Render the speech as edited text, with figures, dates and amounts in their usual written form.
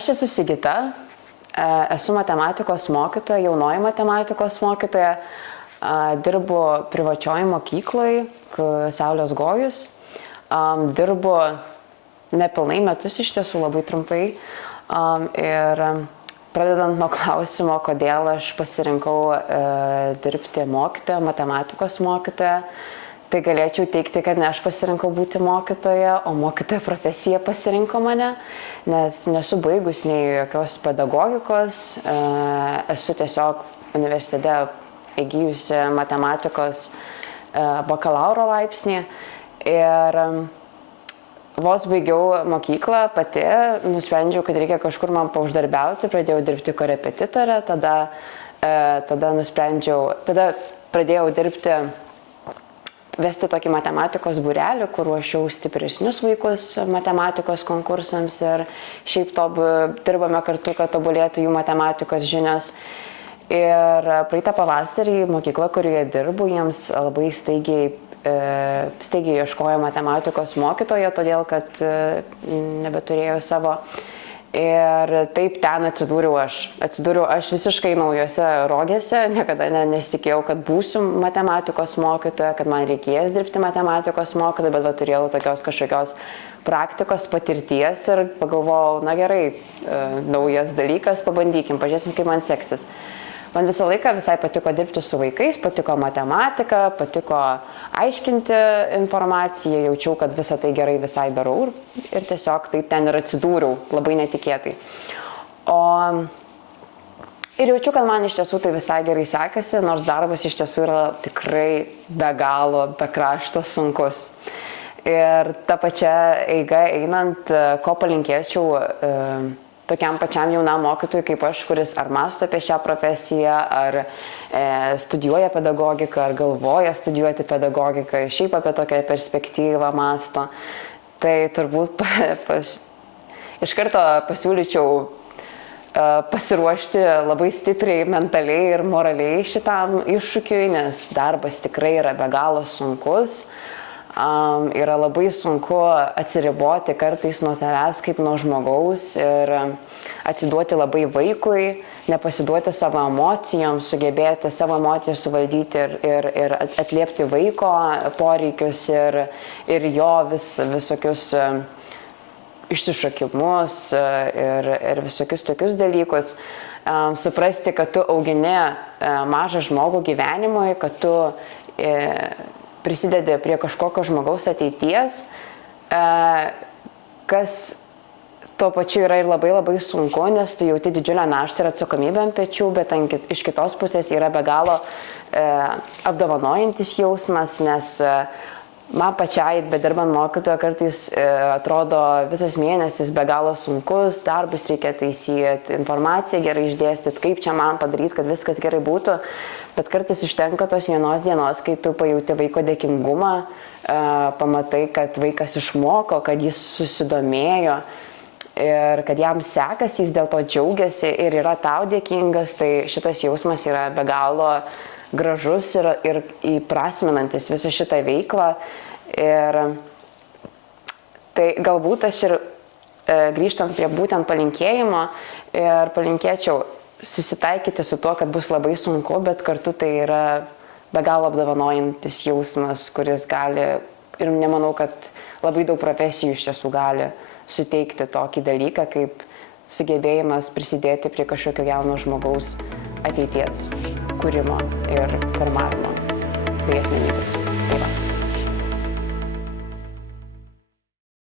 Aš esu Sigita, esu matematikos mokytoja, jaunoji matematikos mokytoja, dirbu privačioj mokykloj, Saulės Gojus, dirbu nepilnai metus iš tiesų, labai trumpai, ir pradedant nuo klausimo, kodėl aš pasirinkau dirbti mokytoja, matematikos mokytoja, tai galėčiau teikti, kad ne aš pasirinkau būti mokytoja, o mokytoja profesija pasirinko mane, nes nesu baigus nei jokios pedagogikos, esu tiesiog universitete įgijusi matematikos bakalauro laipsnį ir vos baigiau mokyklą pati, nusprendžiau, kad reikia kažkur man pauždarbiauti, pradėjau dirbti korepetitorę, tada pradėjau vesti tokį matematikos būrelį, kur ruošiau stipresnius vaikus matematikos konkursams ir šiaip dirbame kartu, kad tobulėtų jų matematikos žinios. Ir praeitą pavasarį mokykla, kurioje dirbu, jiems labai staigiai ieškojo matematikos mokytojo, todėl kad nebeturėjo savo. Ir taip ten atsidūriau aš visiškai naujose rogėse, niekada nesitikėjau, kad būsiu matematikos mokytoja, kad man reikės dirbti matematikos mokytoja, bet turėjau tokios kažkokios praktikos patirties ir pagalvojau, na gerai, naujas dalykas, pabandykim, pažiūrėsim, kaip man seksis. Man visą laiką visai patiko dirbti su vaikais, patiko matematika, patiko aiškinti informaciją, jaučiau, kad visą tai gerai visai darau ir tiesiog taip ten ir atsidūriau, labai netikėtai. Ir jaučiu, kad man iš tiesų tai visai gerai sekasi, nors darbas iš tiesų yra tikrai be galo, be krašto sunkus. Ir ta pačia eiga einant, ko palinkėčiau tokiam pačiam jaunam mokytojui kaip aš, kuris ar mąsto apie šią profesiją, ar studijuoja pedagogiką, ar galvoja studijuoti pedagogiką, šiaip apie tokią perspektyvą mąsto, tai turbūt iš karto pasiūlyčiau pasiruošti labai stipriai mentaliai ir moraliai šitam iššūkiui, nes darbas tikrai yra be galo sunkus. Yra labai sunku atsiriboti kartais nuo savęs kaip nuo žmogaus ir atsiduoti labai vaikui, nepasiduoti savo emocijoms, sugebėti savo emocijas suvaldyti ir atliepti vaiko poreikius ir jo visokius išsišokimus ir visokius tokius dalykus. Suprasti, kad tu augini mažą žmogų gyvenimui, kad tu prisidedi prie kažkokio žmogaus ateities, kas tuo pačiu yra ir labai labai sunku, nes tu jauti didžiulę naštą ir atsakomybę ant pečių, bet iš kitos pusės yra be galo apdovanojantis jausmas, nes man pačiai, bedirbant mokytojo, kartais atrodo visas mėnesis be galo sunkus, darbus reikia taisyti, informaciją gerai išdėstyti, kaip čia man padaryti, kad viskas gerai būtų. Bet kartais užtenka tos vienos dienos, kai tu pajauti vaiko dėkingumą, pamatai, kad vaikas išmoko, kad jis susidomėjo ir kad jam sekasi, jis dėl to džiaugiasi ir yra tau dėkingas, tai šitas jausmas yra be galo gražus ir įprasminantis visą šitą veiklą. Ir tai galbūt aš ir grįžtant prie būtent palinkėjimo ir palinkėčiau susitaikyti su tuo, kad bus labai sunku, bet kartu tai yra be galo apdovanojantis jausmas, kuris gali, ir nemanau, kad labai daug profesijų iš tiesų gali suteikti tokį dalyką, kaip sugebėjimas prisidėti prie kažkokio jauno žmogaus ateities kūrimo ir formavimo bei asmenybės. Tai yra.